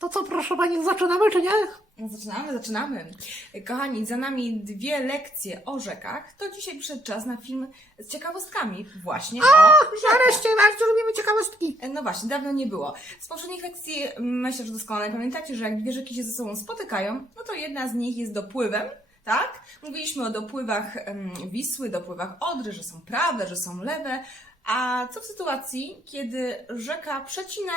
To co, proszę pani, zaczynamy czy nie? Zaczynamy, zaczynamy. Kochani, za nami dwie lekcje o rzekach. To dzisiaj przyszedł czas na film z ciekawostkami właśnie o rzekach. Nareszcie, bardzo lubimy ciekawostki. No właśnie, dawno nie było. Z poprzednich lekcji mm, myślę, że doskonale pamiętacie, że jak dwie rzeki się ze sobą spotykają, no to jedna z nich jest dopływem, tak? Mówiliśmy o dopływach Wisły, dopływach Odry, że są prawe, że są lewe. A co w sytuacji, kiedy rzeka przecina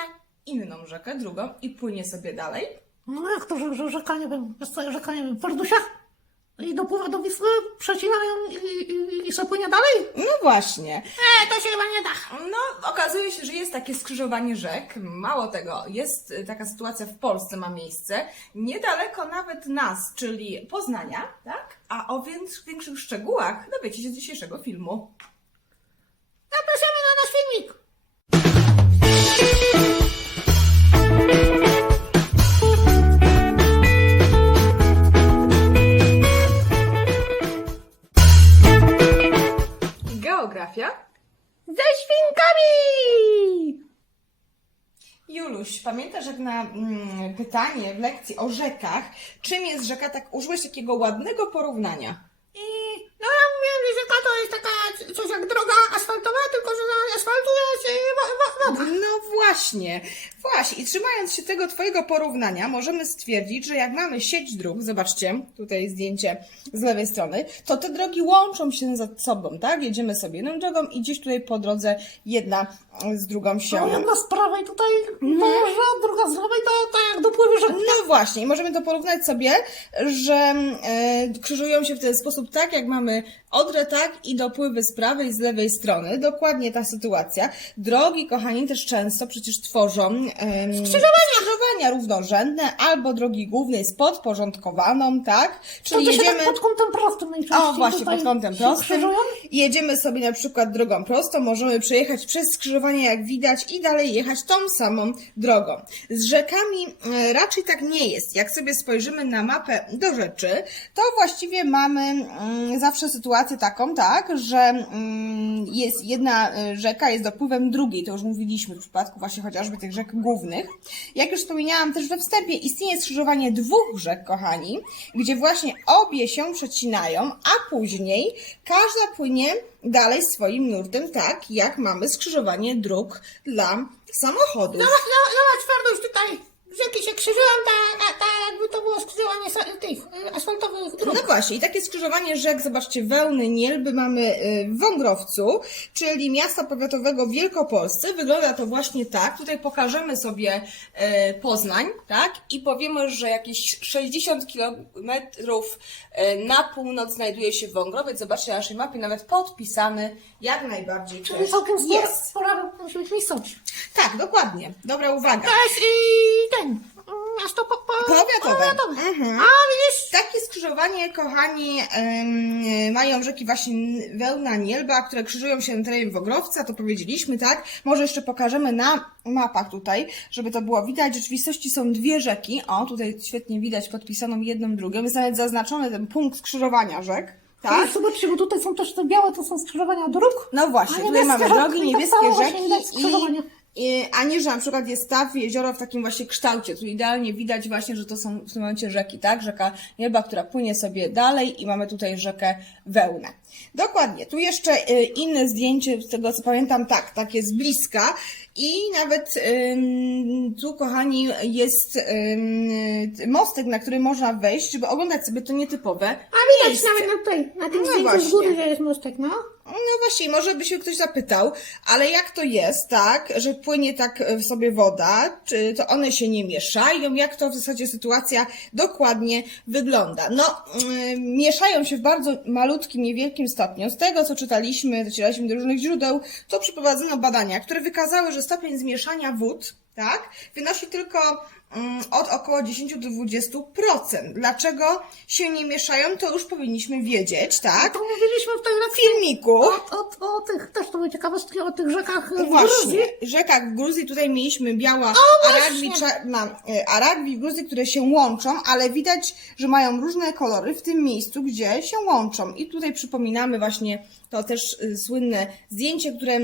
inną rzekę, drugą i płynie sobie dalej? No jak to, że, że rzeka, nie wiem, jest to rzeka, nie wiem, w Fardusiach? I dopływa do Wisły, przecinają i, i, i se płynie dalej? No właśnie. E, to się chyba nie da. No, okazuje się, że jest takie skrzyżowanie rzek. Mało tego, jest y, taka sytuacja w Polsce, ma miejsce. Niedaleko nawet nas, czyli Poznania, tak? A o więc większych szczegółach dowiecie się z dzisiejszego filmu. Na pamiętasz jak na mm, pytanie w lekcji o rzekach, czym jest rzeka, tak użyłeś takiego ładnego porównania? I no ja mówiłem, że rzeka to jest taka coś jak droga asfaltowa, tylko że na asfaltu jest y, wo- wo- No właśnie, właśnie. I trzymając się tego Twojego porównania, możemy stwierdzić, że jak mamy sieć dróg, zobaczcie, tutaj zdjęcie z lewej strony, to te drogi łączą się ze sobą, tak? Jedziemy sobie jedną drogą i gdzieś tutaj po drodze jedna z drugą się... No, jedna z prawej tutaj dojeżdża, druga z lewej, to, to jak dopływy rzeki. No właśnie, i możemy to porównać sobie, że e, krzyżują się w ten sposób tak, jak mamy Odrę, tak, i dopływy z prawej i z lewej strony. Dokładnie ta sytuacja. Drogi, kochani, też często przecież tworzą em, Skrzyżowania. skrzyżowania równorzędne albo drogi głównej z podporządkowaną, tak? Czyli to się jedziemy... tak pod kątem prostym najczęściej O, właśnie, pod kątem się prostym. Jedziemy sobie na przykład drogą prostą, możemy przejechać przez skrzyżowanie, jak widać, i dalej jechać tą samą drogą. Z rzekami e, raczej tak nie jest. Jak sobie spojrzymy na mapę do rzeczy, to właściwie mamy mm, zawsze sytuację taką, tak, że mm, jest jedna e, rzeka jest dopływem drugiej, to już mówiliśmy w przypadku właśnie chociażby tych rzek głównych. Jak już wspomniałam też we wstępie, istnieje skrzyżowanie dwóch rzek, kochani, gdzie właśnie obie się przecinają, a później każda płynie dalej swoim nurtem, tak jak mamy skrzyżowanie dróg dla samochodów. Zobacz, zobacz, zobacz twardość tutaj. Rzeki się krzyżują, tak ta, ta, jakby to było skrzyżowanie sa- tych y, asfaltowych dróg. No właśnie, i takie skrzyżowanie rzek, zobaczcie, Wełny, Nielby mamy y, w Wągrowcu, czyli miasta powiatowego w Wielkopolsce. Wygląda to właśnie tak. Tutaj pokażemy sobie y, Poznań, tak? I powiemy, że jakieś 60 kilometrów y, na północ znajduje się Wągrowiec. Zobaczcie na naszej mapie, nawet podpisany jak najbardziej Czyli całkiem spora, jest. spora musi być miejscowość. Tak, dokładnie. Dobra uwaga. To jest i ten, mm, miasto po, po, Powiatowe. powiatowe. Mhm. A widzisz, Takie skrzyżowanie, kochani, em, mają rzeki właśnie Wełna, Nielba, które krzyżują się na terenie Wogrowca, to powiedzieliśmy, tak? Może jeszcze pokażemy na mapach tutaj, żeby to było widać. W rzeczywistości są dwie rzeki. O, tutaj świetnie widać podpisaną jedną drugą. Jest nawet zaznaczony ten punkt skrzyżowania rzek. Tak? tak? zobaczcie, bo tutaj są też te białe, to są skrzyżowania dróg. No właśnie, A tutaj niebieskie mamy rzeki, drogi, tak niebieskie rzeki i, a nie, że na przykład jest staw, jezioro w takim właśnie kształcie. Tu idealnie widać właśnie, że to są w tym momencie rzeki, tak? Rzeka Nielba, która płynie sobie dalej i mamy tutaj rzekę Wełnę. Dokładnie. Tu jeszcze y, inne zdjęcie, z tego co pamiętam, tak, takie z bliska i nawet ym, tu, kochani, jest ym, mostek, na który można wejść, żeby oglądać sobie to nietypowe A widać miejsce. nawet na tutaj, na tym No zdjęciu właśnie. z góry, że jest mostek, no. No właśnie, może by się ktoś zapytał, ale jak to jest, tak, że płynie tak w sobie woda, czy to one się nie mieszają, jak to w zasadzie sytuacja dokładnie wygląda? No, mm, mieszają się w bardzo malutkim, niewielkim stopniu. Z tego, co czytaliśmy, docieraliśmy do różnych źródeł, to przeprowadzono badania, które wykazały, że stopień zmieszania wód, tak, wynosi tylko mm, od około 10 do 20%. Dlaczego się nie mieszają, to już powinniśmy wiedzieć, tak? To mówiliśmy w tej filmiku. o, o, o tych, to były ciekawostki o tych rzekach w Gruzji. Właśnie, rzekach w Gruzji, tutaj mieliśmy biała Aragwi, czarna e, Aragwi w Gruzji, które się łączą, ale widać, że mają różne kolory w tym miejscu, gdzie się łączą. I tutaj przypominamy właśnie to też y, słynne zdjęcie, które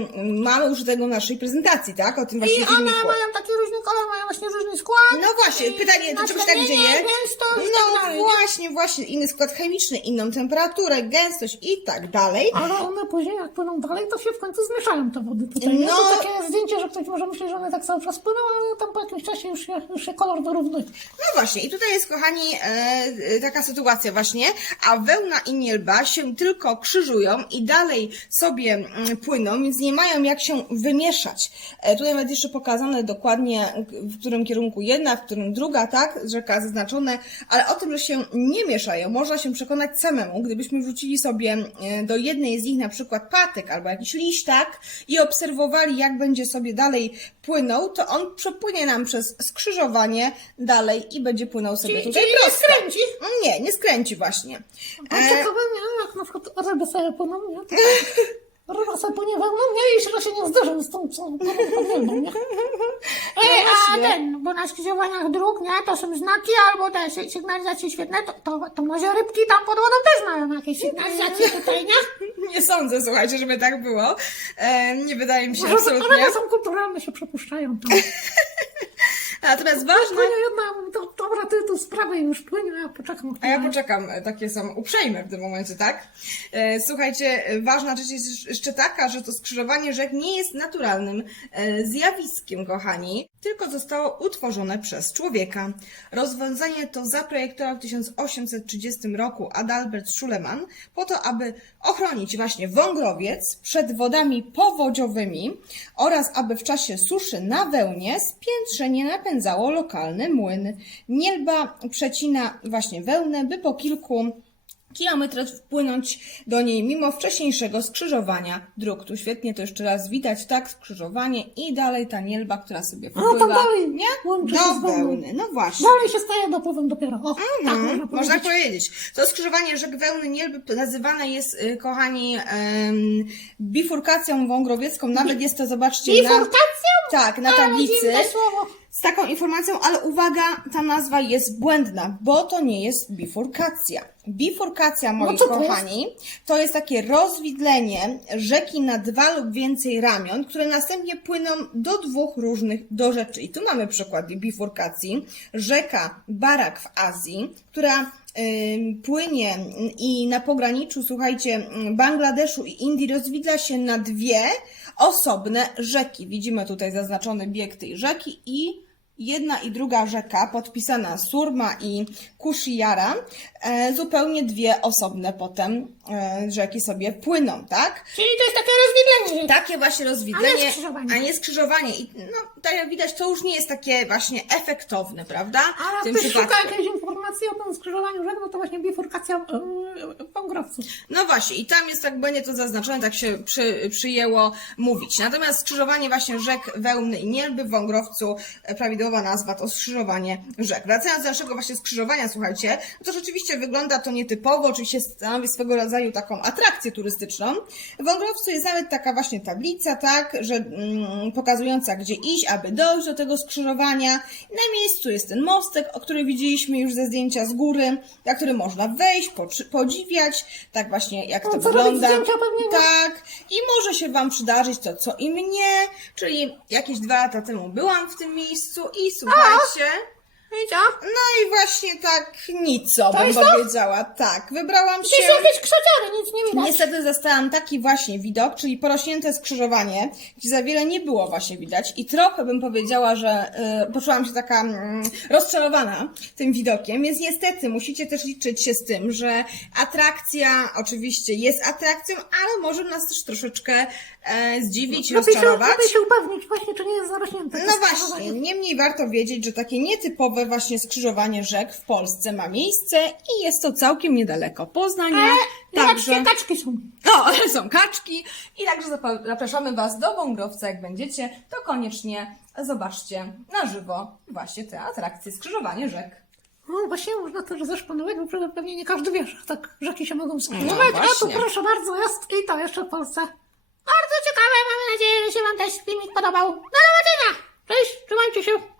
mamy już tego naszej prezentacji, tak? O tym właśnie I one filmiku. mają taki różny kolor, mają właśnie różny skład. No właśnie, pytanie, to czegoś tak dzieje? gęstość i No tak właśnie, właśnie, inny skład chemiczny, inną temperaturę, gęstość i tak dalej. Ale one później, jak płyną dalej, to się w końcu zmieszają te wody tutaj. No, to takie zdjęcie, że ktoś może myśleć, że one tak cały czas płyną, ale tam po jakimś czasie już się, już się kolor dorównuje. No właśnie, i tutaj jest, kochani, e, e, taka sytuacja właśnie, a wełna i nielba się tylko krzyżują i dalej sobie mm, płyną, więc nie mają jak się wymieszać. E, tutaj nawet jeszcze pokazane dokładnie, w którym kierunku jedna, w którym druga, tak, rzeka zaznaczone, ale o tym, że się nie mieszają, można się przekonać samemu, gdybyśmy wrzucili sobie e, do jednej z nich na przykład patyk albo jakiś liść, tak, i obserwowali, jak będzie sobie dalej płynął, to on przepłynie nam przez skrzyżowanie dalej i będzie płynął sobie Czyli, tutaj czyli nie prosto. skręci. Nie, nie skręci właśnie. A E, nie? Jak na przykład ryby sobie płyną, nie? To Ryba sobie płynie wełną, nie? I się się nie zderzy z tą, wielbą, nie? Ej, a ten, bo na skrzyżowaniach dróg, nie? To są znaki albo te sy- sygnalizacje świetne, to, to, to może rybki tam pod wodą też mają jakieś sygnalizacje tutaj, nie? nie sądzę, słuchajcie, żeby tak było. Nie wydaje mi się Może to absolutnie. one są kulturalne, się przepuszczają tam. Natomiast ważne, Płynie jedna, to, dobra, ty tu sprawę już płynie, a ja poczekam. A ja poczekam, e, takie są uprzejme w tym momencie, tak? E, Słuchajcie, e, ważna rzecz jest jeszcze taka, że to skrzyżowanie rzek nie jest naturalnym zjawiskiem, kochani, tylko zostało utworzone przez człowieka. Rozwiązanie to zaprojektował w 1830 roku Adalbert Schuleman po to, aby ochronić właśnie wągrowiec przed wodami powodziowymi oraz aby w czasie suszy na wełnie spiętrzenie napędzało lokalny młyn. Nielba przecina właśnie wełnę, by po kilku kilometrach wpłynąć do niej mimo wcześniejszego skrzyżowania dróg. Tu świetnie to jeszcze raz widać, tak, skrzyżowanie i dalej ta nielba, która sobie tam wpływa dalej nie? łączy się do z wełną. wełny. No właśnie. Dalej się staje dopływem dopiero. O, tak Mhm, można można powiedzieć. powiedzieć. To skrzyżowanie rzek Wełny Nielby nazywane jest, y, kochani, em, bifurkacją wągrowiecką. Nawet jest to, zobaczcie, na, Bifurkacją? tak, na Ale tablicy. dziwne słowo. Z taką informacją, ale uwaga, ta nazwa jest błędna, bo to nie jest bifurkacja. Bifurkacja, moi No kochani, to jest takie rozwidlenie rzeki na dwa lub więcej ramion, które następnie płyną do dwóch różnych do rzeczy. I tu mamy przykład bifurkacji. Rzeka Barak w Azji, która płynie i na pograniczu, słuchajcie, Bangladeszu i Indii rozwidla się na dwie osobne rzeki. Widzimy tutaj zaznaczony bieg tej rzeki i jedna i druga rzeka, podpisana Surma i Kushiara, e, zupełnie dwie osobne potem e, rzeki sobie płyną, tak? Czyli to jest takie rozwidlenie. Takie właśnie rozwidlenie, A nie skrzyżowanie. a nie skrzyżowanie. I no, tak jak widać, to już nie jest takie właśnie efektowne, prawda? A w tym przypadku. O skrzyżowaniu no to właśnie bifurkacja yy, wągrowców. No właśnie, i tam jest tak, będzie to zaznaczone, tak się przy, przyjęło mówić. Natomiast skrzyżowanie właśnie rzek Wełny i Nielby w Wągrowcu, e, prawidłowa nazwa to skrzyżowanie rzek. Wracając do naszego właśnie skrzyżowania, słuchajcie, no to rzeczywiście wygląda to nietypowo, oczywiście stanowi swego rodzaju taką atrakcję turystyczną. W Wągrowcu jest nawet taka właśnie tablica, tak, że mm, pokazująca gdzie iść, aby dojść do tego skrzyżowania. Na miejscu jest ten mostek, o który widzieliśmy już ze zdjęcia z góry, na który można wejść, podziwiać, tak właśnie jak No, to wygląda. zdjęcia? Tak, i może się Wam przydarzyć to, co i mnie, czyli jakieś dwa lata temu byłam w tym miejscu i słuchajcie, I co? no i właśnie tak nico bym jest to? powiedziała. Tak, wybrałam Gdzieś się... jakieś krzaciary, nic nie widać. Niestety zastałam taki właśnie widok, czyli porośnięte skrzyżowanie, gdzie za wiele nie było właśnie widać i trochę bym powiedziała, że y, poczułam się taka mm, rozczarowana tym widokiem, więc niestety musicie też liczyć się z tym, że atrakcja oczywiście jest atrakcją, ale może nas też troszeczkę e, zdziwić, Lepiej się, rozczarować. lepiej się upewnić właśnie, czy nie jest zarośnięte. to No właśnie, skrzyżowanie. niemniej warto wiedzieć, że takie nietypowe właśnie skrzyżowanie rzek w Polsce ma miejsce i jest to całkiem niedaleko Poznania. Ale Także... zobaczcie, kaczki są. O, ale są kaczki i także zapraszamy Was do Wągrowca, jak będziecie, to koniecznie zobaczcie na żywo właśnie te atrakcje, skrzyżowanie rzek. No właśnie, można też zeszpanować, bo pewnie nie każdy wie, że tak rzeki się mogą No skrzyżować. a tu proszę bardzo, jest i to jeszcze w Polsce. Bardzo ciekawe, mamy nadzieję, że się Wam też filmik podobał. Do zobaczenia! Cześć, trzymajcie się!